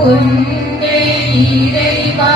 பொன்னை இறைவா